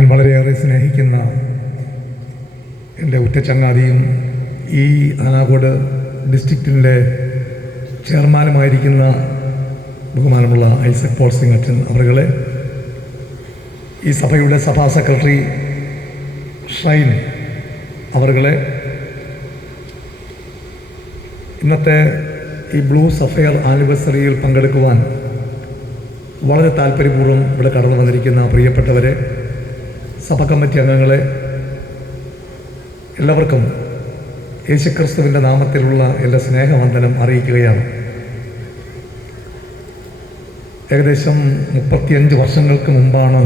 ഞാൻ വളരെയേറെ സ്നേഹിക്കുന്ന എൻ്റെ ഉറ്റച്ചങ്ങാതിയും ഈ ആനാകോട് ഡിസ്ട്രിക്റ്റിൻ്റെ ചെയർമാനുമായിരിക്കുന്ന ബഹുമാനമുള്ള ഐസക് പോൾ സിംഗ് അച്ഛൻ അവരുകളെ, ഈ സഭയുടെ സഭാ സെക്രട്ടറി ഷൈൻ അവരുകളെ, ഇന്നത്തെ ഈ ബ്ലൂ സഫയർ ആനിവേഴ്സറിയിൽ പങ്കെടുക്കുവാൻ വളരെ താല്പര്യപൂർവ്വം ഇവിടെ കടന്നു വന്നിരിക്കുന്ന പ്രിയപ്പെട്ടവരെ, സഭ കമ്മിറ്റി അംഗങ്ങളെ, എല്ലാവർക്കും യേശുക്രിസ്തുവിൻ്റെ നാമത്തിലുള്ള എൻ്റെ സ്നേഹവന്ദനം അറിയിക്കുകയാണ്. ഏകദേശം 35 വർഷങ്ങൾക്ക് മുമ്പാണ്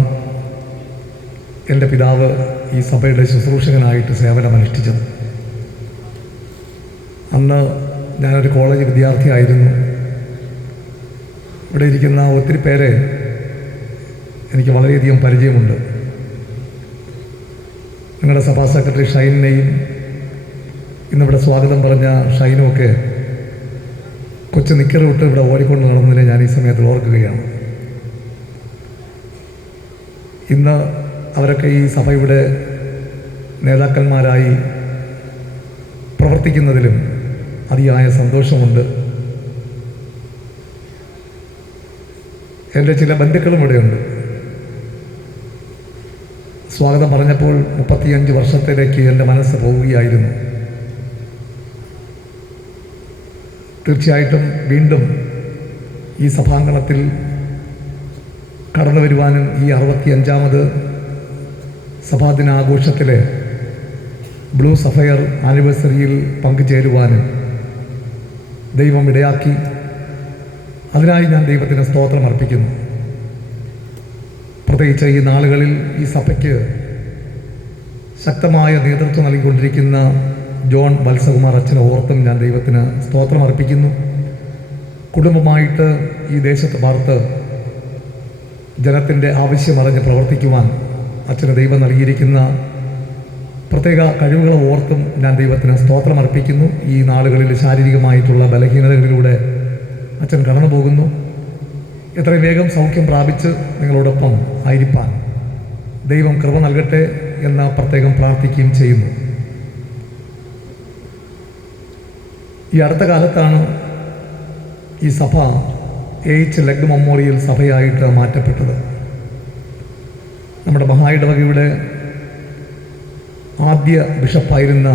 എൻ്റെ പിതാവ് ഈ സഭയുടെ ശുശ്രൂഷകനായിട്ട് സേവനമനുഷ്ഠിച്ചത്. അന്ന് ഞാനൊരു കോളേജ് വിദ്യാർത്ഥിയായിരുന്നു. ഇവിടെ ഇരിക്കുന്ന ഒത്തിരി പേരെ എനിക്ക് വളരെയധികം പരിചയമുണ്ട്. നിങ്ങളുടെ സഭാ സെക്രട്ടറി ഷൈനെയും ഇന്നിവിടെ സ്വാഗതം പറഞ്ഞ ഷൈനുമൊക്കെ കൊച്ചു നിക്കറിട്ട് ഇവിടെ ഓടിക്കൊണ്ട് നടന്നതിനെ ഞാൻ ഈ സമയത്ത് ഓർക്കുകയാണ്. ഇന്ന് അവരൊക്കെ ഈ സഭയുടെ നേതാക്കന്മാരായി പ്രവർത്തിക്കുന്നതിലും അതിയായ സന്തോഷമുണ്ട്. എൻ്റെ ചില ബന്ധുക്കളും ഇവിടെയുണ്ട്. സ്വാഗതം പറഞ്ഞപ്പോൾ 35 വർഷത്തിലേക്ക് എൻ്റെ മനസ്സ് പോവുകയായിരുന്നു. തീർച്ചയായിട്ടും വീണ്ടും ഈ സഭാങ്കണത്തിൽ കടന്നു വരുവാനും ഈ 65ാമത് സഭാദിനാഘോഷത്തിലെ ബ്ലൂ സഫയർ ആനിവേഴ്സറിയിൽ പങ്കുചേരുവാനും ദൈവം ഇടയാക്കി. അതിനായി ഞാൻ ദൈവത്തിന് സ്തോത്രം അർപ്പിക്കുന്നു. പ്രത്യേകിച്ച് ഈ നാളുകളിൽ ഈ സഭയ്ക്ക് ശക്തമായ നേതൃത്വം നൽകിക്കൊണ്ടിരിക്കുന്ന ജോൺ വത്സകുമാർ അച്ഛനെ ഓർത്തും ഞാൻ ദൈവത്തിന് സ്തോത്രം അർപ്പിക്കുന്നു. കുടുംബമായിട്ട് ഈ ദേശത്ത് പാർത്ത് ജനത്തിൻ്റെ ആവശ്യമറിഞ്ഞ് പ്രവർത്തിക്കുവാൻ അച്ഛന് ദൈവം നൽകിയിരിക്കുന്ന പ്രത്യേക കഴിവുകളെ ഓർത്തും ഞാൻ ദൈവത്തിന് സ്തോത്രം അർപ്പിക്കുന്നു. ഈ നാളുകളിൽ ശാരീരികമായിട്ടുള്ള ബലഹീനതകളിലൂടെ അച്ഛൻ കടന്നു പോകുന്നു. എത്രയും വേഗം സൗഖ്യം പ്രാപിച്ച് നിങ്ങളോടൊപ്പം ആയിരിക്കാൻ ദൈവം കൃപ നൽകട്ടെ എന്ന് പ്രത്യേകം പ്രാർത്ഥിക്കുകയും ചെയ്യുന്നു. ഈ അടുത്ത കാലത്താണ് ഈ സഭ AH ലെഗ് മെമ്മോറിയൽ സഭയായിട്ട് മാറ്റപ്പെട്ടത്. നമ്മുടെ മഹായിടവകയുടെ ആദ്യ ബിഷപ്പായിരുന്ന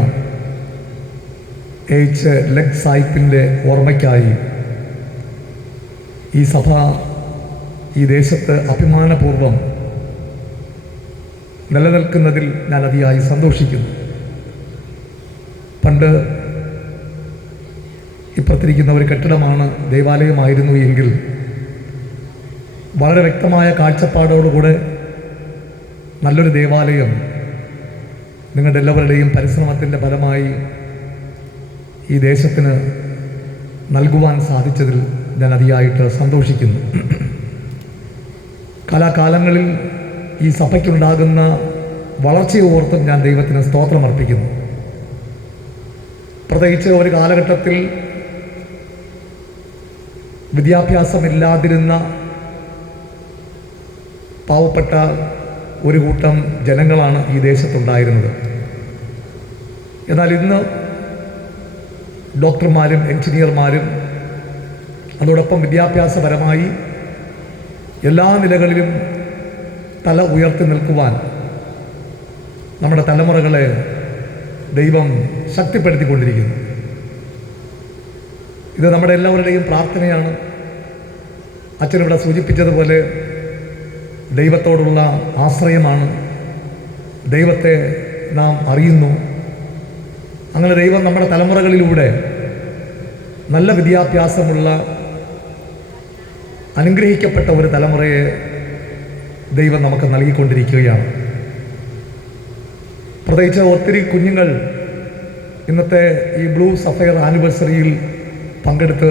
AH ലെഗ് സാഹിബിൻ്റെ ഓർമ്മയ്ക്കായി ഈ സഭ ഈ ദേശത്ത് അഭിമാനപൂർവ്വം നിലനിൽക്കുന്നതിൽ ഞാൻ അതിയായി സന്തോഷിക്കുന്നു. പണ്ട് ഇപ്പുറത്തിരിക്കുന്ന ഒരു കെട്ടിടമാണ് ദേവാലയമായിരുന്നു എങ്കിൽ വളരെ വ്യക്തമായ കാഴ്ചപ്പാടോടുകൂടെ നല്ലൊരു ദേവാലയം നിങ്ങളുടെ എല്ലാവരുടെയും പരിശ്രമത്തിൻ്റെ ഫലമായി ഈ ദേശത്തിന് നൽകുവാൻ സാധിച്ചതിൽ ഞാൻ അതിയായിട്ട് സന്തോഷിക്കുന്നു. കാലാകാലങ്ങളിൽ ഈ സഭയ്ക്കുണ്ടാകുന്ന വളർച്ചയെ ഓർത്തും ഞാൻ ദൈവത്തിന് സ്തോത്രം അർപ്പിക്കുന്നു. പ്രത്യേകിച്ച് ഒരു കാലഘട്ടത്തിൽ വിദ്യാഭ്യാസമില്ലാതിരുന്ന പാവപ്പെട്ട ഒരു കൂട്ടം ജനങ്ങളാണ് ഈ ദേശത്തുണ്ടായിരുന്നത്. എന്നാൽ ഇന്ന് ഡോക്ടർമാരും എഞ്ചിനീയർമാരും അതോടൊപ്പം വിദ്യാഭ്യാസപരമായി എല്ലാ നിലകളിലും തല ഉയർത്തി നിൽക്കുവാൻ നമ്മുടെ തലമുറകളെ ദൈവം ശക്തിപ്പെടുത്തിക്കൊണ്ടിരിക്കുന്നു. ഇത് നമ്മുടെ എല്ലാവരുടെയും പ്രാർത്ഥനയാണ്. അച്ഛനിവിടെ സൂചിപ്പിച്ചതുപോലെ ദൈവത്തോടുള്ള ആശ്രയമാണ്. ദൈവത്തെ നാം അറിയുന്നു. അങ്ങനെ ദൈവം നമ്മുടെ തലമുറകളിലൂടെ നല്ല വിദ്യാഭ്യാസമുള്ള അനുഗ്രഹിക്കപ്പെട്ട ഒരു തലമുറയെ ദൈവം നമുക്ക് നൽകിക്കൊണ്ടിരിക്കുകയാണ്. പ്രത്യേകിച്ച് ഒത്തിരി കുഞ്ഞുങ്ങൾ ഇന്നത്തെ ഈ ബ്ലൂ സഫയർ ആനിവേഴ്സറിയിൽ പങ്കെടുത്ത്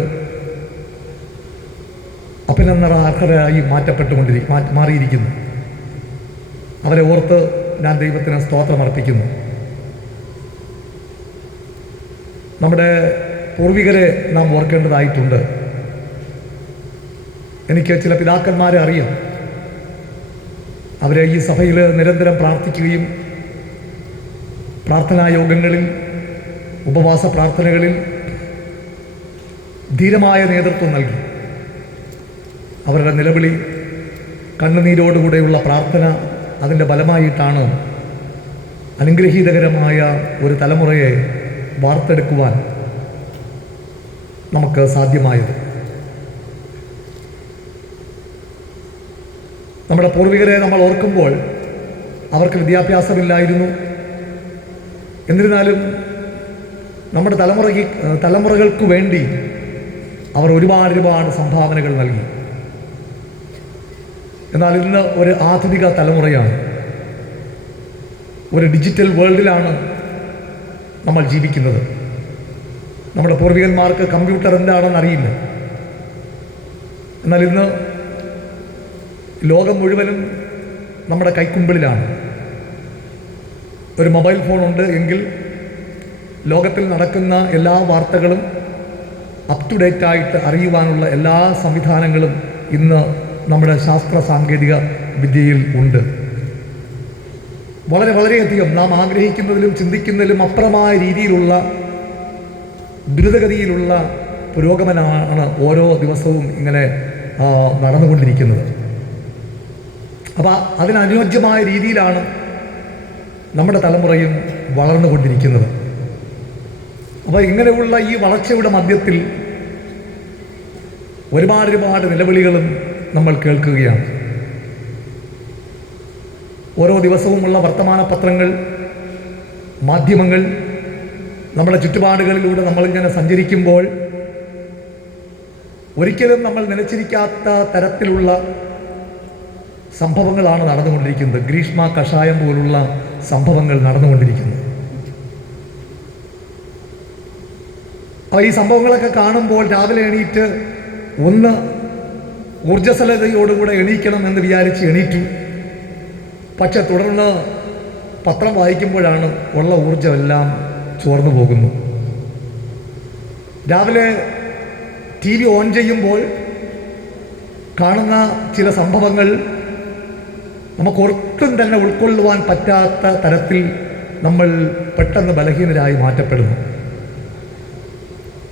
അഭിനന്ദനാർഹരായി മാറിയിരിക്കുന്നു. അവരെ ഓർത്ത് ഞാൻ ദൈവത്തിന് സ്തോത്രം അർപ്പിക്കുന്നു. നമ്മുടെ പൂർവികരെ നാം ഓർക്കേണ്ടതായിട്ടുണ്ട്. എനിക്ക് ചില പിതാക്കന്മാരെ അറിയാം. അവരെ ഈ സഭയിൽ നിരന്തരം പ്രാർത്ഥിക്കുകയും പ്രാർത്ഥനാ യോഗങ്ങളിൽ, ഉപവാസ പ്രാർത്ഥനകളിൽ ധീരമായ നേതൃത്വം നൽകി. അവരുടെ നിലവിളി, കണ്ണുനീരോടുകൂടെയുള്ള പ്രാർത്ഥന, അതിൻ്റെ ഫലമായിട്ടാണ് അനുഗ്രഹീതകരമായ ഒരു തലമുറയെ വാർത്തെടുക്കുവാൻ നമുക്ക് സാധ്യമായത്. നമ്മുടെ പൂർവികരെ നമ്മൾ ഓർക്കുമ്പോൾ അവർക്ക് വിദ്യാഭ്യാസമില്ലായിരുന്നു. എന്നിരുന്നാലും നമ്മുടെ തലമുറകൾക്ക് വേണ്ടി അവർ ഒരുപാട് സംഭാവനകൾ നൽകി. എന്നാൽ ഇന്ന് ഒരു ആധുനിക തലമുറയാണ്, ഒരു ഡിജിറ്റൽ വേൾഡിലാണ് നമ്മൾ ജീവിക്കുന്നത്. നമ്മുടെ പൂർവികന്മാർക്ക് കമ്പ്യൂട്ടർ എന്താണെന്ന് അറിയില്ല. എന്നാൽ ഇന്ന് ലോകം മുഴുവനും നമ്മുടെ കൈക്കുമ്പിളിലാണ്. ഒരു മൊബൈൽ ഫോണുണ്ട് എങ്കിൽ ലോകത്തിൽ നടക്കുന്ന എല്ലാ വാർത്തകളും അപ് ടു ഡേറ്റ് ആയിട്ട് അറിയുവാനുള്ള എല്ലാ സംവിധാനങ്ങളും ഇന്ന് നമ്മുടെ ശാസ്ത്ര സാങ്കേതിക വിദ്യയിൽ ഉണ്ട്. വളരെയധികം നാം ആഗ്രഹിക്കുന്നതിലും ചിന്തിക്കുന്നതിലും അപ്പുറമായ രീതിയിലുള്ള ദ്രുതഗതിയിലുള്ള പുരോഗമനമാണ് ഓരോ ദിവസവും ഇങ്ങനെ നടന്നുകൊണ്ടിരിക്കുന്നത്. അപ്പോൾ അതിനനുയോജ്യമായ രീതിയിലാണ് നമ്മുടെ തലമുറയും വളർന്നുകൊണ്ടിരിക്കുന്നത്. അപ്പോൾ ഇങ്ങനെയുള്ള ഈ വളർച്ചയുടെ മധ്യത്തിൽ ഒരുപാട് നിലവിളികളും നമ്മൾ കേൾക്കുകയാണ്. ഓരോ ദിവസവുമുള്ള വർത്തമാന പത്രങ്ങൾ, മാധ്യമങ്ങൾ, നമ്മുടെ ചുറ്റുപാടുകളിലൂടെ നമ്മളിങ്ങനെ സഞ്ചരിക്കുമ്പോൾ ഒരിക്കലും നമ്മൾ നനച്ചിരിക്കാത്ത തരത്തിലുള്ള സംഭവങ്ങളാണ് നടന്നുകൊണ്ടിരിക്കുന്നത്. ഗ്രീഷ്മ കഷായം പോലുള്ള സംഭവങ്ങൾ നടന്നുകൊണ്ടിരിക്കുന്നു. അപ്പോൾ ഈ സംഭവങ്ങളൊക്കെ കാണുമ്പോൾ രാവിലെ എണീറ്റ് ഒന്ന് ഊർജ്ജസ്വലതയോടുകൂടെ എണീക്കണം എന്ന് വിചാരിച്ച് എണീറ്റു. പക്ഷെ തുടർന്ന് പത്രം വായിക്കുമ്പോഴാണ് ഉള്ള ഊർജ്ജമെല്ലാം ചോർന്നു പോകുന്നു. രാവിലെ TV ഓൺ ചെയ്യുമ്പോൾ കാണുന്ന ചില സംഭവങ്ങൾ നമുക്കൊട്ടും തന്നെ ഉൾക്കൊള്ളുവാൻ പറ്റാത്ത തരത്തിൽ നമ്മൾ പെട്ടെന്ന് ബലഹീനരായി മാറ്റപ്പെടുന്നു.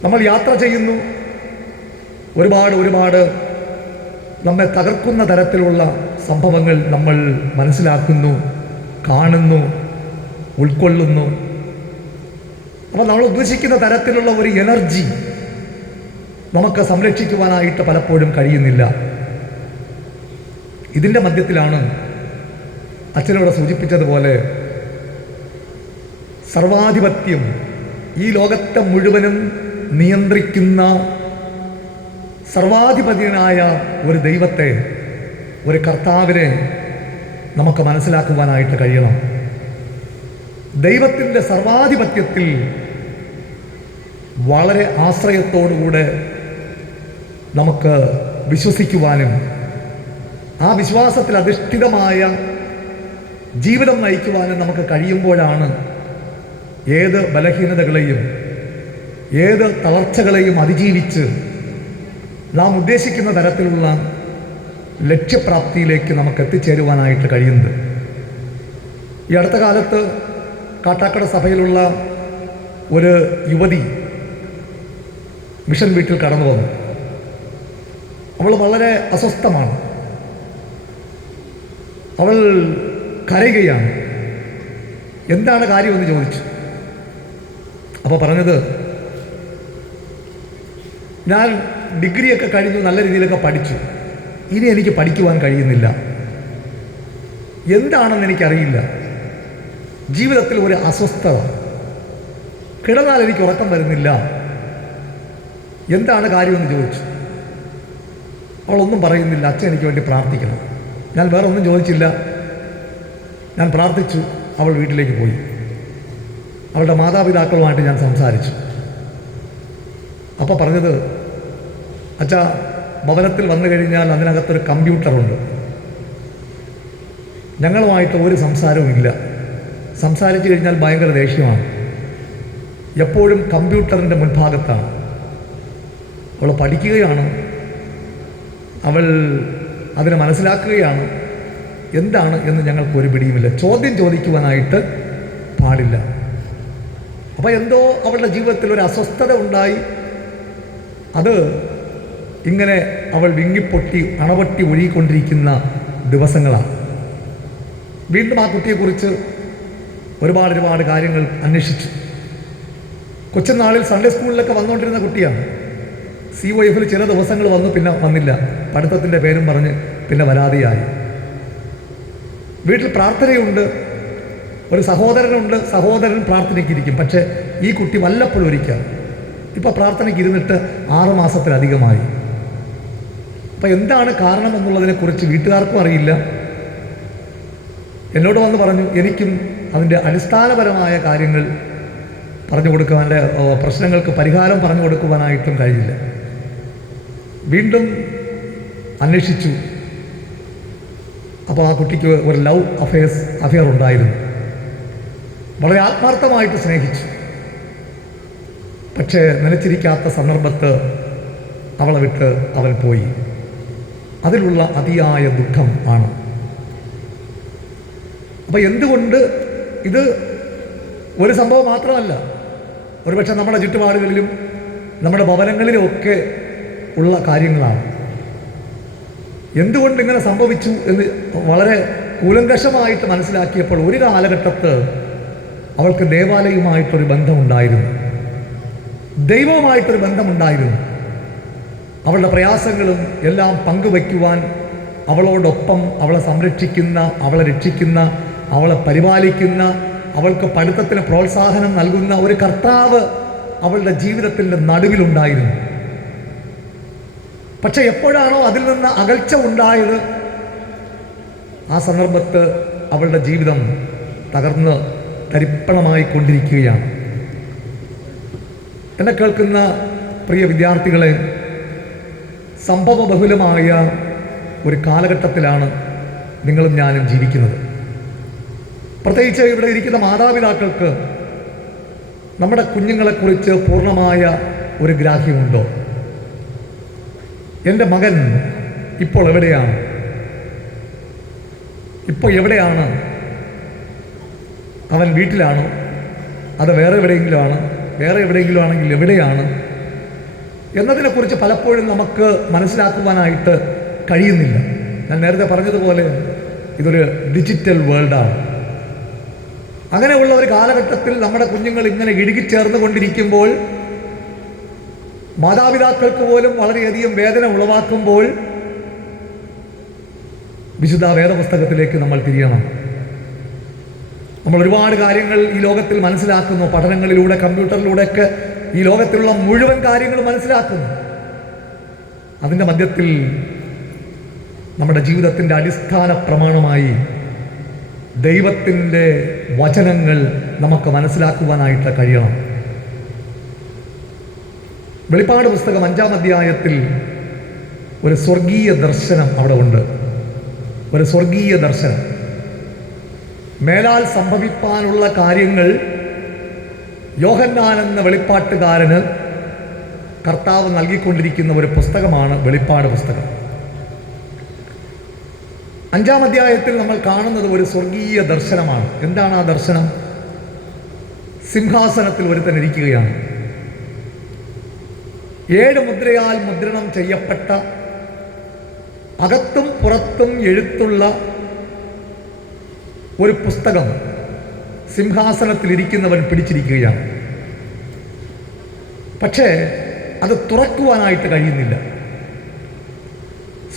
നമ്മൾ യാത്ര ചെയ്യുന്നു, ഒരുപാട് നമ്മെ തകർക്കുന്ന തരത്തിലുള്ള സംഭവങ്ങൾ നമ്മൾ മനസ്സിലാക്കുന്നു, കാണുന്നു, ഉൾക്കൊള്ളുന്നു. അപ്പോൾ നമ്മൾ ഉദ്ദേശിക്കുന്ന തരത്തിലുള്ള ഒരു എനർജി നമുക്ക് സംരക്ഷിക്കുവാനായിട്ട് പലപ്പോഴും കഴിയുന്നില്ല. ഇതിൻ്റെ മധ്യത്തിലാണ് അച്ഛനോട് സൂചിപ്പിച്ചതുപോലെ സർവാധിപത്യം, ഈ ലോകത്തെ മുഴുവനും നിയന്ത്രിക്കുന്ന സർവാധിപതിയനായ ഒരു ദൈവത്തെ, ഒരു കർത്താവിനെ നമുക്ക് മനസ്സിലാക്കുവാനായിട്ട് കഴിയണം. ദൈവത്തിൻ്റെ സർവാധിപത്യത്തിൽ വളരെ ആശ്രയത്തോടുകൂടെ നമുക്ക് വിശ്വസിക്കുവാനും ആ വിശ്വാസത്തിൽ അധിഷ്ഠിതമായ ജീവിതം നയിക്കുവാനും നമുക്ക് കഴിയുമ്പോഴാണ് ഏത് ബലഹീനതകളെയും ഏത് തളർച്ചകളെയും അതിജീവിച്ച് നാം ഉദ്ദേശിക്കുന്ന തരത്തിലുള്ള ലക്ഷ്യപ്രാപ്തിയിലേക്ക് നമുക്ക് എത്തിച്ചേരുവാനായിട്ട് കഴിയുന്നത്. ഈ അടുത്ത കാലത്ത് കാട്ടാക്കട സഭയിലുള്ള ഒരു യുവതി മിഷൻ വീട്ടിൽ കടന്നു വന്നു. അവൾ വളരെ അസ്വസ്ഥമാണ്. അവൾ കരയുകയാണ്. എന്താണ് കാര്യമെന്ന് ചോദിച്ചു. അപ്പോൾ പറഞ്ഞത്, ഞാൻ ഡിഗ്രിയൊക്കെ കഴിഞ്ഞു, നല്ല രീതിയിലൊക്കെ പഠിച്ചു, ഇനി എനിക്ക് പഠിക്കുവാൻ കഴിയുന്നില്ല. എന്താണെന്ന് എനിക്കറിയില്ല. ജീവിതത്തിൽ ഒരു അസ്വസ്ഥത, കിടന്നാൽ എനിക്ക് ഉറക്കം വരുന്നില്ല. എന്താണ് കാര്യമെന്ന് ചോദിച്ചു. അവളൊന്നും പറയുന്നില്ല. അച്ഛൻ എനിക്ക് വേണ്ടി പ്രാർത്ഥിക്കണം. ഞാൻ വേറെ ഒന്നും ചോദിച്ചില്ല. ഞാൻ പ്രാർത്ഥിച്ചു. അവൾ വീട്ടിലേക്ക് പോയി. അവളുടെ മാതാപിതാക്കളുമായിട്ട് ഞാൻ സംസാരിച്ചു. അപ്പോൾ പറഞ്ഞത്, അച്ഛാ, ഭവനത്തിൽ വന്നു കഴിഞ്ഞാൽ അതിനകത്തൊരു കമ്പ്യൂട്ടറുണ്ട്. ഞങ്ങളുമായിട്ട് ഒരു സംസാരവും ഇല്ല. സംസാരിച്ചു കഴിഞ്ഞാൽ ഭയങ്കര ദേഷ്യമാണ്. എപ്പോഴും കമ്പ്യൂട്ടറിൻ്റെ മുൻഭാഗത്താണ്. അവൾ പഠിക്കുകയാണ്, അവൾ അതിനെ മനസ്സിലാക്കുകയാണ്. എന്താണ് എന്ന് ഞങ്ങൾക്ക് ഒരു പിടിയുമില്ല. ചോദ്യം ചോദിക്കുവാനായിട്ട് പാടില്ല. അപ്പോൾ എന്തോ അവളുടെ ജീവിതത്തിൽ ഒരു അസ്വസ്ഥത ഉണ്ടായി. അത് ഇങ്ങനെ അവൾ വിങ്ങിപ്പൊട്ടി അണപൊട്ടി ഒഴുകിക്കൊണ്ടിരിക്കുന്ന ദിവസങ്ങളാണ്. വീണ്ടും ആ കുട്ടിയെക്കുറിച്ച് ഒരുപാട് കാര്യങ്ങൾ അന്വേഷിച്ചു. കൊച്ചുനാളിൽ സൺഡേ സ്കൂളിലൊക്കെ വന്നുകൊണ്ടിരുന്ന കുട്ടിയാണ്. COF ചില ദിവസങ്ങൾ വന്നു, പിന്നെ വന്നില്ല. പഠിത്തത്തിൻ്റെ പേരും പറഞ്ഞ് പിന്നെ വരാതെയായി. വീട്ടിൽ പ്രാർത്ഥനയുണ്ട്, ഒരു സഹോദരനുണ്ട്, സഹോദരൻ പ്രാർത്ഥനയ്ക്കിരിക്കും. പക്ഷേ ഈ കുട്ടി വല്ലപ്പോഴും ഒരിക്കൽ. ഇപ്പോൾ പ്രാർത്ഥനയ്ക്ക് ഇരുന്നിട്ട് 6 മാസത്തിലധികമായി. അപ്പം എന്താണ് കാരണം എന്നുള്ളതിനെക്കുറിച്ച് വീട്ടുകാർക്കും അറിയില്ല. എന്നോട് വന്ന് പറഞ്ഞു, എനിക്കും അതിൻ്റെ അടിസ്ഥാനപരമായ കാര്യങ്ങൾ പറഞ്ഞു കൊടുക്കുവാൻ, പ്രശ്നങ്ങൾക്ക് പരിഹാരം പറഞ്ഞു കൊടുക്കുവാനായിട്ടും കഴിയില്ല. വീണ്ടും അന്വേഷിച്ചു. അപ്പോൾ ആ കുട്ടിക്ക് ഒരു ലവ് അഫെയർ ഉണ്ടായിരുന്നു. വളരെ ആത്മാർത്ഥമായിട്ട് സ്നേഹിച്ചു. പക്ഷേ നനച്ചിരിക്കാത്ത സന്ദർഭത്ത് അവളെ വിട്ട് അവൻ പോയി. അതിലുള്ള അതിയായ ദുഃഖം ആണ്. അപ്പോൾ എന്തുകൊണ്ട് ഇത് ഒരു സംഭവം മാത്രമല്ല, ഒരുപക്ഷെ നമ്മുടെ ചുറ്റുപാടുകളിലും നമ്മുടെ ഭവനങ്ങളിലും ഒക്കെ ഉള്ള കാര്യങ്ങളാണ്. എന്തുകൊണ്ട് ഇങ്ങനെ സംഭവിച്ചു എന്ന് വളരെ കൂലങ്കഷമായിട്ട് മനസ്സിലാക്കിയപ്പോൾ ഒരു കാലഘട്ടത്ത് അവൾക്ക് ദേവാലയവുമായിട്ടൊരു ബന്ധമുണ്ടായിരുന്നു, ദൈവവുമായിട്ടൊരു ബന്ധമുണ്ടായിരുന്നു. അവളുടെ പ്രയാസങ്ങളും എല്ലാം പങ്കുവയ്ക്കുവാൻ അവളോടൊപ്പം അവളെ സംരക്ഷിക്കുന്ന, അവളെ രക്ഷിക്കുന്ന, അവളെ പരിപാലിക്കുന്ന, അവൾക്ക് പഠിത്തത്തിന് പ്രോത്സാഹനം നൽകുന്ന ഒരു കർത്താവ് അവളുടെ ജീവിതത്തിൻ്റെ നടുവിലുണ്ടായിരുന്നു. പക്ഷെ എപ്പോഴാണോ അതിൽ നിന്ന് അകൽച്ച ഉണ്ടായത്, ആ സന്ദർഭത്ത് അവളുടെ ജീവിതം തകർന്ന് തരിപ്പണമായി കൊണ്ടിരിക്കുകയാണ്. എന്നെ കേൾക്കുന്ന പ്രിയ വിദ്യാർത്ഥികളെ, സംഭവബഹുലമായ ഒരു കാലഘട്ടത്തിലാണ് നിങ്ങളും ഞാനും ജീവിക്കുന്നത്. പ്രത്യേകിച്ച് ഇവിടെ ഇരിക്കുന്ന മാതാപിതാക്കൾക്ക് നമ്മുടെ കുഞ്ഞുങ്ങളെക്കുറിച്ച് പൂർണ്ണമായ ഒരു ഗ്രാഹ്യമുണ്ടോ? എൻ്റെ മകൻ ഇപ്പോൾ എവിടെയാണ്? ഇപ്പോൾ എവിടെയാണ്? അവൻ വീട്ടിലാണോ? അത് വേറെ എവിടെയെങ്കിലും ആണ്? വേറെ എവിടെയെങ്കിലും ആണെങ്കിൽ എവിടെയാണ് എന്നതിനെക്കുറിച്ച് പലപ്പോഴും നമുക്ക് മനസ്സിലാക്കുവാനായിട്ട് കഴിയുന്നില്ല. ഞാൻ നേരത്തെ പറഞ്ഞതുപോലെ ഇതൊരു ഡിജിറ്റൽ വേൾഡാണ്. അങ്ങനെയുള്ള ഒരു കാലഘട്ടത്തിൽ നമ്മുടെ കുഞ്ഞുങ്ങൾ ഇങ്ങനെ ഇഴുകിച്ചേർന്ന് കൊണ്ടിരിക്കുമ്പോൾ, മാതാപിതാക്കൾക്ക് പോലും വളരെയധികം വേദന ഉളവാക്കുമ്പോൾ, വിശുദ്ധ വേദപുസ്തകത്തിലേക്ക് നമ്മൾ തിരിയണം. നമ്മൾ ഒരുപാട് കാര്യങ്ങൾ ഈ ലോകത്തിൽ മനസ്സിലാക്കുന്നു. പഠനങ്ങളിലൂടെ, കമ്പ്യൂട്ടറിലൂടെയൊക്കെ ഈ ലോകത്തിലുള്ള മുഴുവൻ കാര്യങ്ങൾ മനസ്സിലാക്കുന്നു. അതിൻ്റെ മധ്യത്തിൽ നമ്മുടെ ജീവിതത്തിൻ്റെ അടിസ്ഥാന പ്രമാണമായി ദൈവത്തിൻ്റെ വചനങ്ങൾ നമുക്ക് മനസ്സിലാക്കുവാനായിട്ട് കഴിയണം. വെളിപ്പാട് പുസ്തകം 5-ാം അധ്യായത്തിൽ ഒരു സ്വർഗീയ ദർശനം അവിടെ ഉണ്ട്. ഒരു സ്വർഗീയ ദർശനം. മേലാൽ സംഭവിപ്പാനുള്ള കാര്യങ്ങൾ യോഹന്നാൻ എന്ന വെളിപ്പാട്ടുകാരന് കർത്താവ് നൽകിക്കൊണ്ടിരിക്കുന്ന ഒരു പുസ്തകമാണ് വെളിപ്പാട് പുസ്തകം. 5-ാം അധ്യായത്തിൽ നമ്മൾ കാണുന്നത് ഒരു സ്വർഗീയ ദർശനമാണ്. എന്താണ് ആ ദർശനം? സിംഹാസനത്തിൽ ഒരുത്തൻ ഇരിക്കുകയാണ്. 7 മുദ്രയാൽ മുദ്രണം ചെയ്യപ്പെട്ട, അകത്തും പുറത്തും എഴുത്തുള്ള ഒരു പുസ്തകം സിംഹാസനത്തിലിരിക്കുന്നവൻ പിടിച്ചിരിക്കുകയാണ്. പക്ഷേ അത് തുറക്കുവാനായിട്ട് കഴിയുന്നില്ല.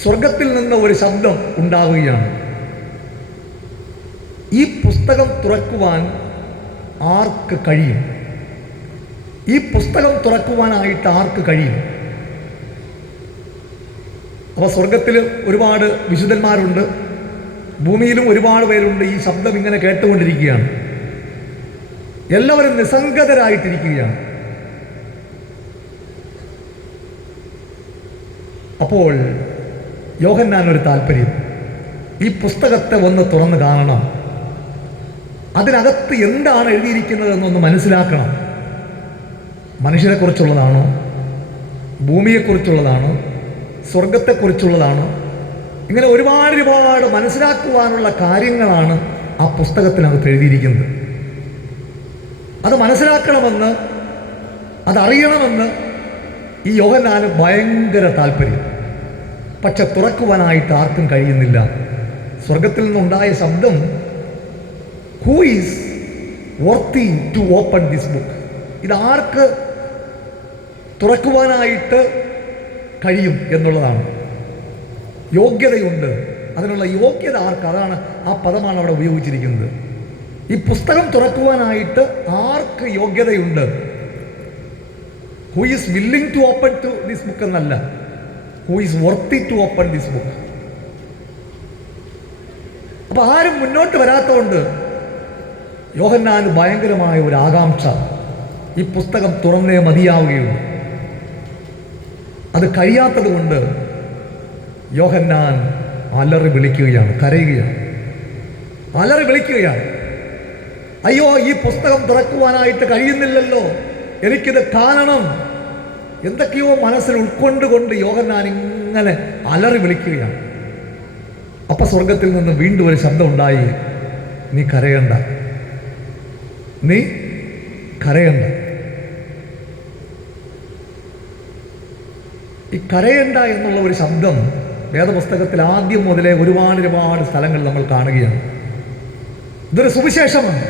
സ്വർഗത്തിൽ നിന്ന് ഒരു ശബ്ദം ഉണ്ടാവുകയാണ്. ഈ പുസ്തകം തുറക്കുവാൻ ആർക്ക് കഴിയും? ഈ പുസ്തകം തുറക്കുവാനായിട്ട് ആർക്ക് കഴിയും? അപ്പോൾ സ്വർഗത്തിൽ ഒരുപാട് വിശുദ്ധന്മാരുണ്ട്, ഭൂമിയിലും ഒരുപാട് പേരുണ്ട്. ഈ ശബ്ദം ഇങ്ങനെ കേട്ടുകൊണ്ടിരിക്കുകയാണ്. എല്ലാവരും നിസ്സംഗതരായിട്ടിരിക്കുകയാണ്. അപ്പോൾ യോഹന്നാൻ ഒരു താല്പര്യം, ഈ പുസ്തകത്തെ ഒന്ന് തുറന്ന് കാണണം, അതിനകത്ത് എന്താണ് എഴുതിയിരിക്കുന്നതെന്നൊന്ന് മനസ്സിലാക്കണം. മനുഷ്യരെക്കുറിച്ചുള്ളതാണോ? ഭൂമിയെക്കുറിച്ചുള്ളതാണോ? സ്വർഗത്തെക്കുറിച്ചുള്ളതാണോ? ഇങ്ങനെ ഒരുപാട് മനസ്സിലാക്കുവാനുള്ള കാര്യങ്ങളാണ് ആ പുസ്തകത്തിനകത്ത് എഴുതിയിരിക്കുന്നത്. അത് മനസ്സിലാക്കണമെന്ന്, അതറിയണമെന്ന് ഈ യോഹന്നാന് ഭയങ്കര താല്പര്യം. പക്ഷെ തുറക്കുവാനായിട്ട് ആർക്കും കഴിയുന്നില്ല. സ്വർഗത്തിൽ നിന്നുണ്ടായ ശബ്ദം, who is worthy to open this book? ഇതാർക്ക് തുറക്കുവാനായിട്ട് കഴിയും എന്നുള്ളതാണ്. യോഗ്യതയുണ്ട്, അതിനുള്ള യോഗ്യത ആർക്ക്? അതാണ്, ആ പദമാണ് അവിടെ ഉപയോഗിച്ചിരിക്കുന്നത്. ഈ പുസ്തകം തുറക്കുവാനായിട്ട് ആർക്ക് യോഗ്യതയുണ്ട്? Who is willing to open to this book എന്നല്ല, who is worthy to open this book. അപ്പൊ ആരും മുന്നോട്ട് വരാത്തതുകൊണ്ട് യോഹന്നാന് ഭയങ്കരമായ ഒരു ആകാംക്ഷ, ഈ പുസ്തകം തുറന്നേ മതിയാവുകയുള്ളൂ. അത് കഴിയാത്തത് കൊണ്ട് യോഹന്നാൻ അലറി വിളിക്കുകയാണ്, കരയുകയാണ്, അലറി വിളിക്കുകയാണ്. അയ്യോ, ഈ പുസ്തകം തുറക്കുവാനായിട്ട് കഴിയുന്നില്ലല്ലോ, എനിക്കിത് കാണണം. എന്തൊക്കെയോ മനസ്സിൽ ഉൾക്കൊണ്ടുകൊണ്ട് യോഹന്നാൻ ഇങ്ങനെ അലറി വിളിക്കുകയാണ്. അപ്പൊ സ്വർഗത്തിൽ നിന്ന് വീണ്ടും ഒരു ശബ്ദം ഉണ്ടായി, നീ കരയണ്ട, നീ കരയണ്ട. ഈ കരയണ്ട എന്നുള്ള ഒരു ശബ്ദം വേദപുസ്തകത്തിൽ ആദ്യം മുതലേ ഒരുപാട് സ്ഥലങ്ങൾ നമ്മൾ കാണുകയാണ്. ഇതൊരു സുവിശേഷമാണ്.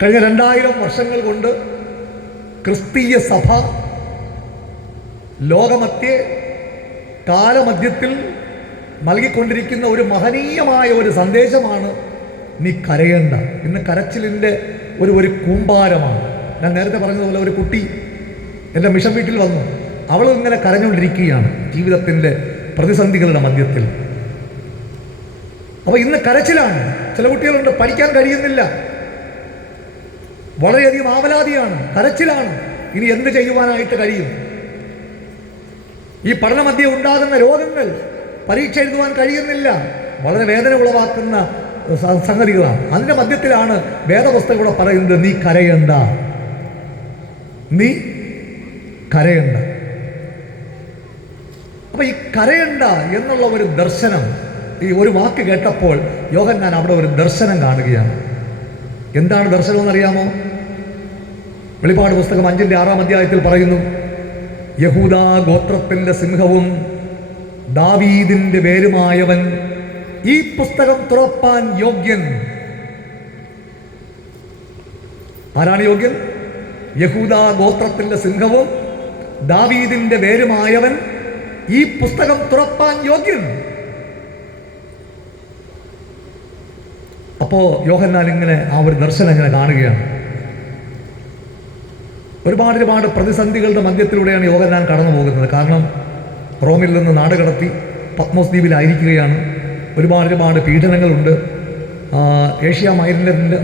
കഴിഞ്ഞ 2000 വർഷങ്ങൾ കൊണ്ട് ക്രിസ്തീയ സഭ ലോകമധ്യേ കാലമധ്യത്തിൽ നൽകിക്കൊണ്ടിരിക്കുന്ന ഒരു മഹനീയമായ ഒരു സന്ദേശമാണ് നീ കരയണ്ട. ഇന്ന് കരച്ചിലിൻ്റെ ഒരു കൂമ്പാരമാണ്. ഞാൻ നേരത്തെ പറഞ്ഞതുപോലെ ഒരു കുട്ടി എൻ്റെ മിഷൻ വീട്ടിൽ വന്നു, അവളും ഇങ്ങനെ കരഞ്ഞുകൊണ്ടിരിക്കുകയാണ് ജീവിതത്തിൻ്റെ പ്രതിസന്ധികളുടെ മധ്യത്തിൽ. അപ്പോൾ ഇന്ന് കരച്ചിലാണ്. ചില കുട്ടികളുണ്ട്, പഠിക്കാൻ കഴിയുന്നില്ല, വളരെയധികം ആവലാതിയാണ്, കരച്ചിലാണ്. ഇനി എന്ത് ചെയ്യുവാനായിട്ട് കഴിയും? ഈ പഠനമധ്യേ ഉണ്ടാകുന്ന രോഗങ്ങൾ, പരീക്ഷ എഴുതുവാൻ കഴിയുന്നില്ല, വളരെ വേദന ഉളവാക്കുന്ന സംഗതികളാണ്. അതിൻ്റെ മധ്യത്തിലാണ് വേദപുസ്തകം ഇവിടെ പറയുന്നത്, നീ കരയണ്ട, നീ കരയണ്ട. അപ്പൊ ഈ കരയണ്ട എന്നുള്ള ഒരു ദർശനം, ഈ ഒരു വാക്ക് കേട്ടപ്പോൾ യോഹന്നാൻ അവിടെ ഒരു ദർശനം കാണുകയാണ്. എന്താണ് ദർശനം എന്നറിയാമോ? വെളിപ്പാട് പുസ്തകം 5-ന്റെ 6-ാം അധ്യായത്തിൽ പറയുന്നു, യഹൂദാ ഗോത്രത്തിന്റെ സിംഹവും ദാവീദിന്റെ വേരുമായവൻ ഈ പുസ്തകം തുറപ്പാൻ യോഗ്യൻ. ആരാണ് യോഗ്യൻ? യഹൂദാ ഗോത്രത്തിന്റെ സിംഹവും ദാവീദിന്റെ വേരുമായവൻ ഈ പുസ്തകം തുറപ്പാൻ യോഗ്യൻ. അപ്പോ യോഹന്നാൻ ഇങ്ങനെ ആ ഒരു ദർശനം ഇങ്ങനെ കാണുകയാണ്. ഒരുപാട് പ്രതിസന്ധികളുടെ മധ്യത്തിലൂടെയാണ് യോഹന്നാൻ കടന്നു പോകുന്നത്. കാരണം റോമിൽ നിന്ന് നാട് കടത്തി പത്മോസ് ദ്വീപിലായിരിക്കുകയാണ്. ഒരുപാട് പീഡനങ്ങളുണ്ട്. ഏഷ്യ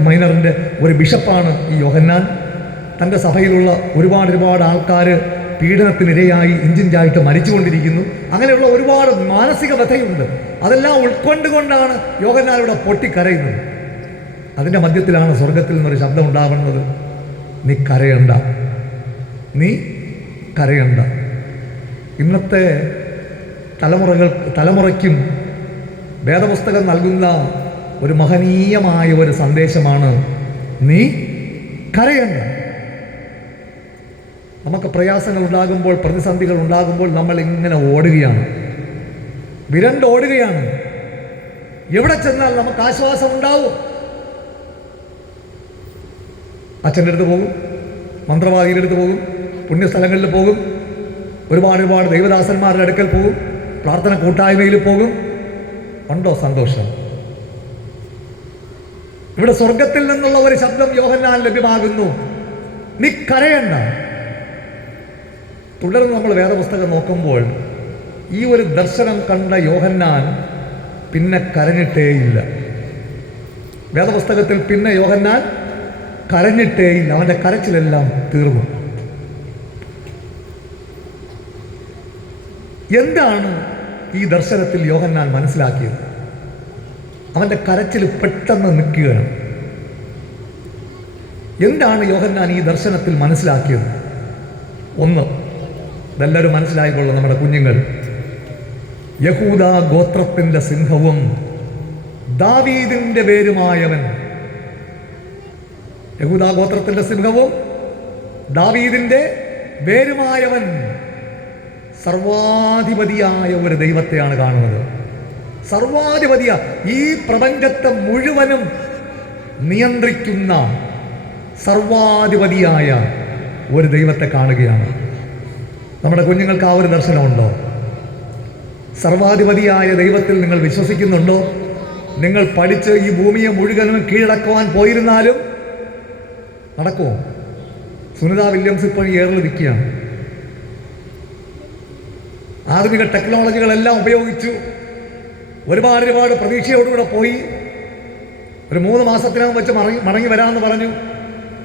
മൈനറിൻ്റെ ഒരു ബിഷപ്പാണ് ഈ യോഹന്നാൻ. തൻ്റെ സഭയിലുള്ള ഒരുപാട് ആൾക്കാർ പീഡനത്തിനിരയായി ഇഞ്ചിഞ്ചായിട്ട് മരിച്ചുകൊണ്ടിരിക്കുന്നു. അങ്ങനെയുള്ള ഒരുപാട് മാനസിക വ്യഥയുണ്ട്. അതെല്ലാം ഉൾക്കൊണ്ടുകൊണ്ടാണ് യോഹന്നാൻ ഇവിടെ പൊട്ടിക്കരയുന്നത്. അതിൻ്റെ മധ്യത്തിലാണ് സ്വർഗത്തിൽ നിന്നൊരു ശബ്ദം ഉണ്ടാകുന്നത്, നീ കരയണ്ട, നീ കരയണ്ട. ഇന്നത്തെ തലമുറയ്ക്കും വേദപുസ്തകം നൽകുന്ന ഒരു മഹനീയമായ ഒരു സന്ദേശമാണ്, നീ കരയണ്ട. നമുക്ക് പ്രയാസങ്ങൾ ഉണ്ടാകുമ്പോൾ, പ്രതിസന്ധികൾ ഉണ്ടാകുമ്പോൾ നമ്മൾ ഇങ്ങനെ ഓടുകയാണ്, വിരണ്ടോടുകയാണ്. എവിടെ ചെന്നാൽ നമുക്ക് ആശ്വാസം ഉണ്ടാവും? അച്ഛൻ്റെ അടുത്ത് പോകും, മന്ത്രവാദിയുടെ അടുത്ത് പോകും, പുണ്യസ്ഥലങ്ങളിൽ പോകും, ഒരുപാട് ദൈവദാസന്മാരുടെ അടുക്കൽ പോകും, പ്രാർത്ഥന കൂട്ടായ്മയിൽ പോകും. ഉണ്ടോ സന്തോഷം? ഇവിടെ സ്വർഗത്തിൽ നിന്നുള്ള ഒരു ശബ്ദം യോഹന്നാൻ ലഭ്യമാകുന്നു, നീ കരയണ്ട. തുടർന്ന് നമ്മൾ വേദപുസ്തകം നോക്കുമ്പോൾ ഈ ഒരു ദർശനം കണ്ട യോഹന്നാൻ പിന്നെ കരഞ്ഞിട്ടേയില്ല. വേദപുസ്തകത്തിൽ പിന്നെ യോഹന്നാൻ കരഞ്ഞിട്ടേയില്ല. അവൻ്റെ കരച്ചിലെല്ലാം തീർന്നു. എന്താണ് ഈ ദർശനത്തിൽ യോഹന്നാൻ മനസ്സിലാക്കിയത്? അവൻ്റെ കരച്ചിൽ പെട്ടെന്ന് നിൽക്കുകയാണ്. എന്താണ് യോഹന്നാൻ ഈ ദർശനത്തിൽ മനസ്സിലാക്കിയത്? ഒന്ന്, ഇതെല്ലാവരും മനസ്സിലായിക്കൊള്ളും നമ്മുടെ കുഞ്ഞുങ്ങൾ. യഹൂദാ ഗോത്രത്തിൻ്റെ സിംഹവും ദാവീദിൻ്റെ വേരുമായവൻ. യഹൂദാ ഗോത്രത്തിൻ്റെ സിംഹവും ദാവീദിൻ്റെ വേരുമായവൻ. സർവാധിപതിയായ ഒരു ദൈവത്തെയാണ് കാണുന്നത്. സർവാധിപതിയ, ഈ പ്രപഞ്ചത്തെ മുഴുവനും നിയന്ത്രിക്കുന്ന സർവാധിപതിയായ ഒരു ദൈവത്തെ കാണുകയാണ്. നമ്മുടെ കുഞ്ഞുങ്ങൾക്ക് ആ ഒരു ദർശനമുണ്ടോ? സർവാധിപതിയായ ദൈവത്തിൽ നിങ്ങൾ വിശ്വസിക്കുന്നുണ്ടോ? നിങ്ങൾ പഠിച്ച് ഈ ഭൂമിയെ മുഴുവനും കീഴടക്കുവാൻ പോയിരുന്നാലും നടക്കുമോ? സുനിത വില്യംസ് ഇപ്പോൾ ഏറിൽ നിൽക്കുകയാണ്. ആധുനിക ടെക്നോളജികളെല്ലാം ഉപയോഗിച്ചു, ഒരുപാട് പ്രതീക്ഷയോടുകൂടെ പോയി. ഒരു 3 മാസത്തിനകം വെച്ച് മടങ്ങി വരാമെന്ന് പറഞ്ഞു.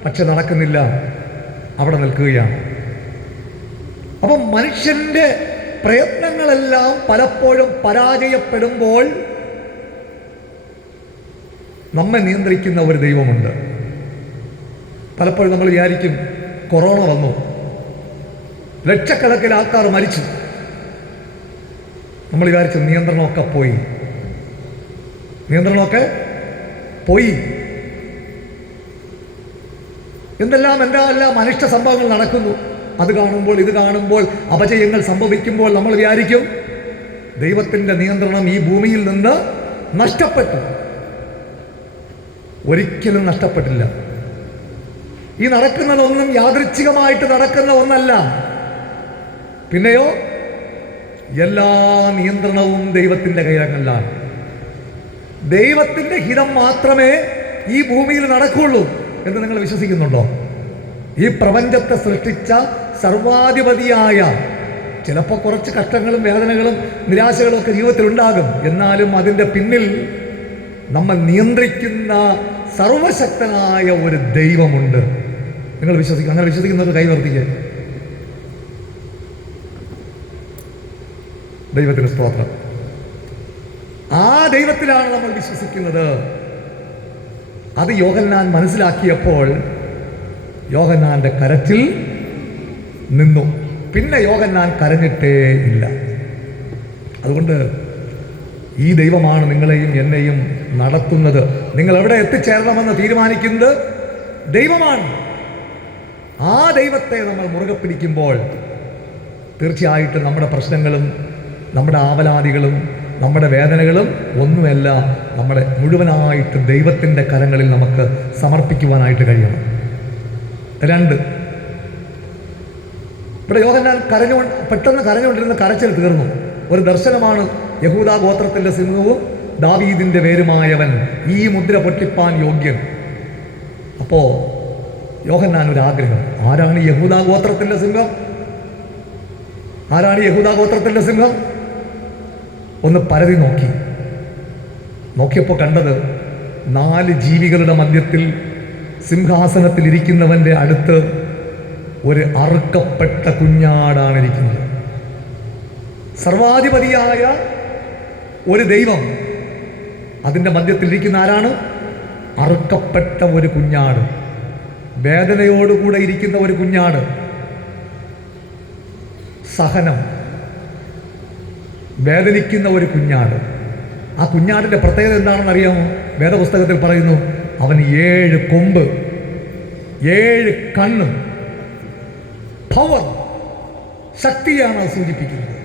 പക്ഷെ നടക്കുന്നില്ല, അവിടെ നിൽക്കുകയാണ്. അപ്പം മനുഷ്യൻ്റെ പ്രയത്നങ്ങളെല്ലാം പലപ്പോഴും പരാജയപ്പെടുമ്പോൾ നമ്മെ നിയന്ത്രിക്കുന്ന ഒരു ദൈവമുണ്ട്. പലപ്പോഴും നമ്മൾ വിചാരിക്കും, കൊറോണ വന്നു, ലക്ഷക്കണക്കിന് ആൾക്കാർ മരിച്ചു, നമ്മൾ വിചാരിച്ചു നിയന്ത്രണമൊക്കെ പോയി. എന്തെല്ലാം അനിഷ്ട സംഭവങ്ങൾ നടക്കുന്നു. അത് കാണുമ്പോൾ, ഇത് കാണുമ്പോൾ, അപജയങ്ങൾ സംഭവിക്കുമ്പോൾ നമ്മൾ വിചാരിക്കും ദൈവത്തിൻ്റെ നിയന്ത്രണം ഈ ഭൂമിയിൽ നിന്ന് നഷ്ടപ്പെട്ടു. ഒരിക്കലും നഷ്ടപ്പെട്ടില്ല. ഈ നടക്കുന്നതൊന്നും യാദൃച്ഛികമായിട്ട് നടക്കുന്ന ഒന്നല്ല. പിന്നെയോ എല്ലാ നിയന്ത്രണവും ദൈവത്തിൻ്റെ കൈകളിലാണ്. ദൈവത്തിൻ്റെ ഹിതം മാത്രമേ ഈ ഭൂമിയിൽ നടക്കുള്ളൂ എന്ന് നിങ്ങൾ വിശ്വസിക്കുന്നുണ്ടോ? ഈ പ്രപഞ്ചത്തെ സൃഷ്ടിച്ച സർവാധിപതിയായ, ചിലപ്പോൾ കുറച്ച് കഷ്ടങ്ങളും വേദനകളും നിരാശകളും ഒക്കെ ജീവിതത്തിൽ ഉണ്ടാകും, എന്നാലും അതിൻ്റെ പിന്നിൽ നമ്മൾ നിയന്ത്രിക്കുന്ന സർവശക്തനായ ഒരു ദൈവമുണ്ട്. നിങ്ങൾ വിശ്വസിക്കും? അങ്ങനെ വിശ്വസിക്കുന്നവർ കൈവർത്തിക്കുക. ദൈവത്തിന് സ്തോത്രം. ആ ദൈവത്തിലാണ് നമ്മൾ വിശ്വസിക്കുന്നത്. അത് യോഹന്നാൻ മനസ്സിലാക്കിയപ്പോൾ യോഹന്നാന്റെ കരച്ചിൽ നിന്നു. പിന്നെ യോഹന്നാൻ കരഞ്ഞിട്ടേ ഇല്ല. അതുകൊണ്ട് ഈ ദൈവമാണ് നിങ്ങളെയും എന്നെയും നടത്തുന്നത്. നിങ്ങൾ എവിടെ എത്തിച്ചേരണമെന്ന് തീരുമാനിക്കുന്നത് ദൈവമാണ്. ആ ദൈവത്തെ നമ്മൾ മുറുകെ പിടിക്കുമ്പോൾ തീർച്ചയായിട്ടും നമ്മുടെ പ്രശ്നങ്ങളും നമ്മുടെ ആവലാതികളും നമ്മുടെ വേദനകളും ഒന്നുമല്ല, നമ്മുടെ മുഴുവനായിട്ട് ദൈവത്തിൻ്റെ കരങ്ങളിൽ നമുക്ക് സമർപ്പിക്കുവാനായിട്ട് കഴിയണം. 2, ഇവിടെ യോഹന്നാൻ പെട്ടെന്ന് കരഞ്ഞുകൊണ്ടിരുന്ന കരച്ചിൽ തീർന്നു. ഒരു ദർശനമാണ്. യഹൂദാ ഗോത്രത്തിൻ്റെ സിംഹവും ദാവീദിൻ്റെ വേരുമായവൻ, ഈ മുദ്ര പൊട്ടിപ്പാൻ യോഗ്യൻ. അപ്പോൾ യോഹന്നാൻ ഒരു ആഗ്രഹം. ആരാണ് യഹൂദാ ഗോത്രത്തിൻ്റെ സിംഹം? ആരാണ് യഹൂദാ ഗോത്രത്തിൻ്റെ സിംഹം? ഒന്ന് പരതി നോക്കിയപ്പോൾ കണ്ടത് 4 ജീവികളുടെ മധ്യത്തിൽ സിംഹാസനത്തിൽ ഇരിക്കുന്നവൻ്റെ അടുത്ത് ഒരു അറുക്കപ്പെട്ട കുഞ്ഞാടാണ് ഇരിക്കുന്നത്. സർവാധിപതിയായ ഒരു ദൈവം, അതിൻ്റെ മധ്യത്തിൽ ഇരിക്കുന്ന ആരാണ്? അറുക്കപ്പെട്ട ഒരു കുഞ്ഞാട്, വേദനയോടുകൂടെ ഇരിക്കുന്ന ഒരു കുഞ്ഞാട്. സഹനം, വേദനിക്കുന്ന ഒരു കുഞ്ഞാട്. ആ കുഞ്ഞാടിൻ്റെ പ്രത്യേകത എന്താണെന്ന് അറിയാമോ? വേദപുസ്തകത്തിൽ പറയുന്നു, അവന് 7 കൊമ്പ്, 7 കണ്ണ്. പവർ, ശക്തിയാണ് അത് സൂചിപ്പിക്കുന്നത്.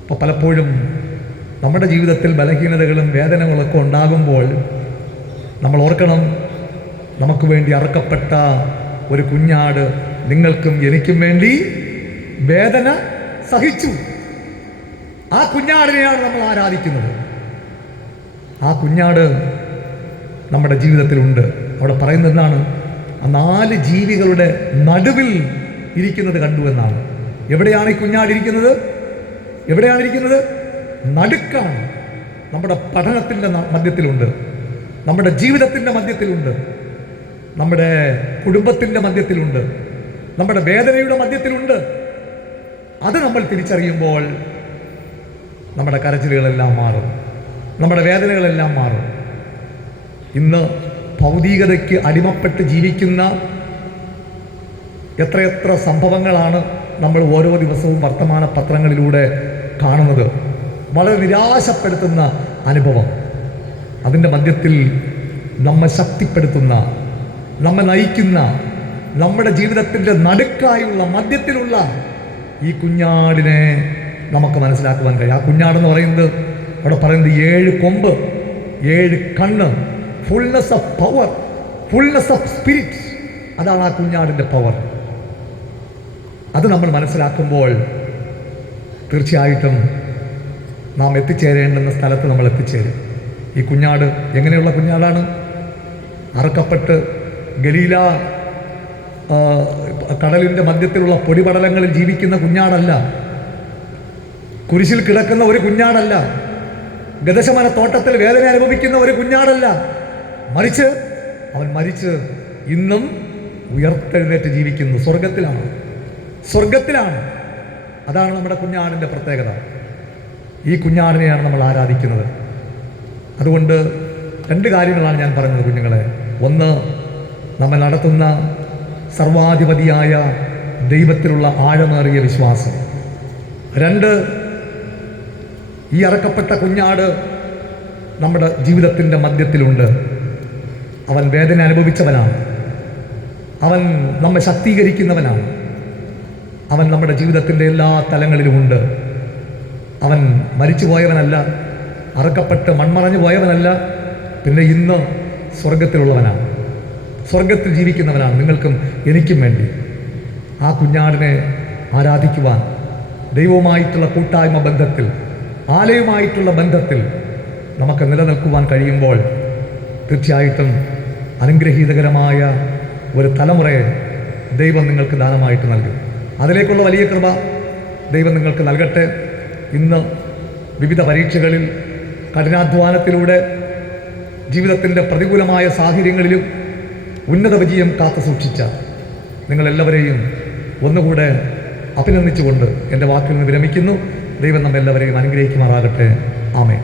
അപ്പോൾ പലപ്പോഴും നമ്മുടെ ജീവിതത്തിൽ ബലഹീനതകളും വേദനകളൊക്കെ ഉണ്ടാകുമ്പോൾ നമ്മൾ ഓർക്കണം, നമുക്ക് വേണ്ടി അറുക്കപ്പെട്ട ഒരു കുഞ്ഞാട് നിങ്ങൾക്കും എനിക്കും വേണ്ടി വേദന സഹിച്ചു. ആ കുഞ്ഞാടിനെയാണ് നമ്മൾ ആരാധിക്കുന്നത്. ആ കുഞ്ഞാട് നമ്മുടെ ജീവിതത്തിലുണ്ട്. അവിടെ പറയുന്നത് എന്താണ്? ആ 4 ജീവികളുടെ നടുവിൽ ഇരിക്കുന്നത് കണ്ടു എന്നാണ്. എവിടെയാണ് ഈ കുഞ്ഞാടിരിക്കുന്നത്? എവിടെയാണിരിക്കുന്നത്? നടുക്കാണ്. നമ്മുടെ പഠനത്തിൻ്റെ മധ്യത്തിലുണ്ട്, നമ്മുടെ ജീവിതത്തിൻ്റെ മധ്യത്തിലുണ്ട്, നമ്മുടെ കുടുംബത്തിൻ്റെ മധ്യത്തിലുണ്ട്, നമ്മുടെ വേദനയുടെ മധ്യത്തിലുണ്ട്. അത് നമ്മൾ തിരിച്ചറിയുമ്പോൾ നമ്മുടെ കരച്ചിലുകളെല്ലാം മാറും, നമ്മുടെ വേദനകളെല്ലാം മാറും. ഇന്ന് ഭൗതികതയ്ക്ക് അടിമപ്പെട്ട് ജീവിക്കുന്ന എത്രയെത്ര സംഭവങ്ങളാണ് നമ്മൾ ഓരോ ദിവസവും വർത്തമാന പത്രങ്ങളിലൂടെ കാണുന്നത് വളരെ നിരാശപ്പെടുത്തുന്ന അനുഭവം. അതിൻ്റെ മധ്യത്തിൽ നമ്മെ ശക്തിപ്പെടുത്തുന്ന, നമ്മെ നയിക്കുന്ന, നമ്മുടെ ജീവിതത്തിൻ്റെ നടുക്കായുള്ള മധ്യത്തിലുള്ള ഈ കുഞ്ഞാടിനെ നമുക്ക് മനസ്സിലാക്കുവാൻ കഴിയും. ആ കുഞ്ഞാടെന്ന് പറയുന്നത് അവിടെ പറയുന്നത് 7 കൊമ്പ്, 7 കണ്ണ്, fullness of power, fullness of spirit. അതാണ് ആ കുഞ്ഞാടിൻ്റെ പവർ. അത് നമ്മൾ മനസ്സിലാക്കുമ്പോൾ തീർച്ചയായിട്ടും നാം എത്തിച്ചേരേണ്ടുന്ന സ്ഥലത്ത് നമ്മൾ എത്തിച്ചേരും. ഈ കുഞ്ഞാട് എങ്ങനെയുള്ള കുഞ്ഞാടാണ്? അറുക്കപ്പെട്ട് ഗലീല കടലിൻ്റെ മധ്യത്തിലുള്ള പൊടിപടലങ്ങളിൽ ജീവിക്കുന്ന കുഞ്ഞാടല്ല. കുരിശിൽ കിടക്കുന്ന ഒരു കുഞ്ഞാടല്ല. ഗദശമന തോട്ടത്തിൽ വേദന അനുഭവിക്കുന്ന ഒരു കുഞ്ഞാടല്ല. മറിച്ച് അവൻ മരിച്ച് ഇന്നും ഉയർത്തെഴുന്നേറ്റ് ജീവിക്കുന്നു. സ്വർഗത്തിലാണ്. അതാണ് നമ്മുടെ കുഞ്ഞാടിൻ്റെ പ്രത്യേകത. ഈ കുഞ്ഞാടിനെയാണ് നമ്മൾ ആരാധിക്കുന്നത്. അതുകൊണ്ട് 2 കാര്യങ്ങളാണ് ഞാൻ പറഞ്ഞത് കുഞ്ഞുങ്ങളെ. ഒന്ന്, നമ്മൾ നടത്തുന്ന സർവാധിപതിയായ ദൈവത്തിലുള്ള ആഴമേറിയ വിശ്വാസം. 2, ഈ അറക്കപ്പെട്ട കുഞ്ഞാട് നമ്മുടെ ജീവിതത്തിൻ്റെ മധ്യത്തിലുണ്ട്. അവൻ വേദന അനുഭവിച്ചവനാണ്. അവൻ നമ്മെ ശക്തീകരിക്കുന്നവനാണ്. അവൻ നമ്മുടെ ജീവിതത്തിൻ്റെ എല്ലാ തലങ്ങളിലുമുണ്ട്. അവൻ മരിച്ചു പോയവനല്ല, അറക്കപ്പെട്ട് മൺമറഞ്ഞു പോയവനല്ല. പിന്നെ ഇന്ന് സ്വർഗത്തിലുള്ളവനാണ്, സ്വർഗത്തിൽ ജീവിക്കുന്നവനാണ്. നിങ്ങൾക്കും എനിക്കും വേണ്ടി ആ കുഞ്ഞാടിനെ ആരാധിക്കുവാൻ, ദൈവവുമായിട്ടുള്ള കൂട്ടായ്മ ബന്ധത്തിൽ, ആലയവുമായിട്ടുള്ള ബന്ധത്തിൽ നമുക്ക് നിലനിൽക്കുവാൻ കഴിയുമ്പോൾ തീർച്ചയായിട്ടും അനുഗ്രഹീതകരമായ ഒരു തലമുറയെ ദൈവം നിങ്ങൾക്ക് ദാനമായിട്ട് നൽകും. അതിലേക്കുള്ള വലിയ കൃപ ദൈവം നിങ്ങൾക്ക് നൽകട്ടെ. ഇന്ന് വിവിധ പരീക്ഷകളിൽ കഠിനാധ്വാനത്തിലൂടെ ജീവിതത്തിൻ്റെ പ്രതികൂലമായ സാഹചര്യങ്ങളിലും ഉന്നത വിജയം കാത്തു സൂക്ഷിച്ച നിങ്ങളെല്ലാവരെയും ഒന്നുകൂടെ അഭിനന്ദിച്ചുകൊണ്ട് എൻ്റെ വാക്കിൽ നിന്ന് വിരമിക്കുന്നു. ദൈവം നമ്മെല്ലാവരെയും അനുഗ്രഹിക്കുമാറാകട്ടെ. ആമേൻ.